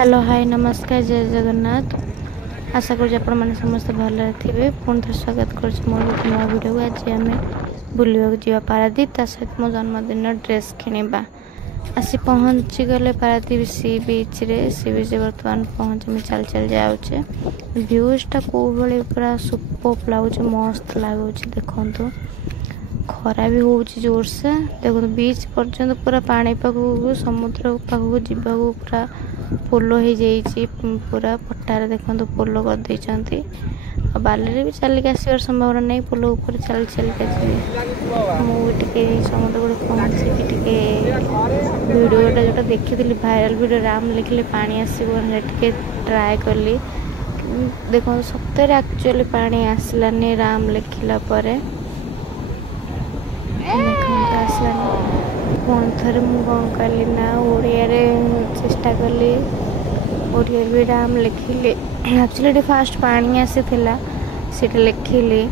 Hello hi नमस्कार जय जगन्नाथ। आशा करूँ आपण मैंने समस्त भले थे। पुणी थे स्वागत कर नया वीडियो को। आज आम बुलवाक जा पारादीप ता सहित मो जन्मदिन ड्रेस किणवा आसी पहुँची गले पारादीप सी बीच बर्तमान पहुँच चल चल जाऊे। भ्यूजटा कौ भाई पूरा सुपर लगुच मस्त लगुच देखु। खरा भी हो जोर से देखो बीच पर्यंत पूरा पानी पाखक समुद्र पाखक जावाक पूरा पोल हो जाइए। पूरा पट्टारे देखो पोल कर बाली भी चलिक आसबार संभावना नहीं। पोल ऊपर चल चलिका जी मुझे समुद्र गुड़े पहुँचिकी भिडियोटा जोटा देखी भाइराल वीडियो राम लिखले पानी आसो ट्राए कली। देखो सप्ताह एक्चुअली पानी आसलानी राम लिखला पुणी थे मुझे कौन कली ना ओडिया चेष्टा कली। ओडिया भी राम लिखिली। एक्चुअली फास्ट पानी आसी सीट लिखिली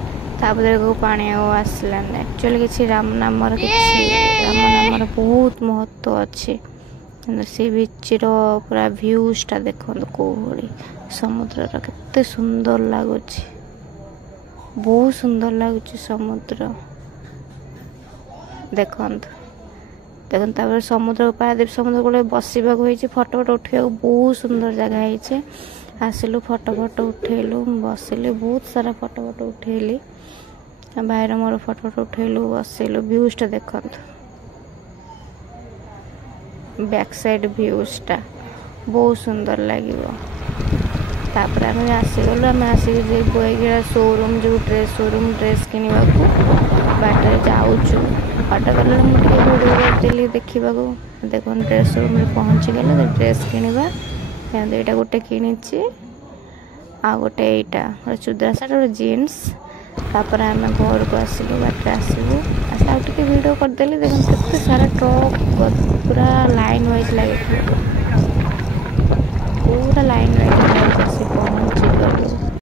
को पानी आसलानी। एक्चुअली किसी राम नाम बहुत महत्व अच्छे। सी बीच पूरा भ्यूजटा देखो कौ भाई समुद्र केते सुंदर लगुच। बहुत सुंदर लगुच समुद्र देखो देखो समुद्र पारादीप समुद्र कूल बसवा फटो फटो उठा बहुत सुंदर जगह है। आसिलु फटो फटो उठेलु बसिलु बहुत सारा फटो फटो उठेली। भाईर मोर फटो फटो उठेलु बसिलु। भ्यूजटा देखो बैक साइड भ्यूजटा बहुत सुंदर लगे। तापर आम आसीगलु आम आसिक बोईगीड़ा शोरूम जो ड्रेस शोरूम ड्रेस किणवा बाटर जाऊँ बाट गले मुझे भिडियो करदेली देखा। देखो ड्रेस शोरूम में पहुँची गले ड्रेस किणवा यहाँ गोटे कि आ गोटे यहाँ चुदा सार्ट गोटे जीन्स। तापर आम घर को आसलु बाटे आसलु आस भिडियो करदेली। देखो केते सारा ट्रक पूरा लाइन वाइज लगे पूरा लाइन वाइज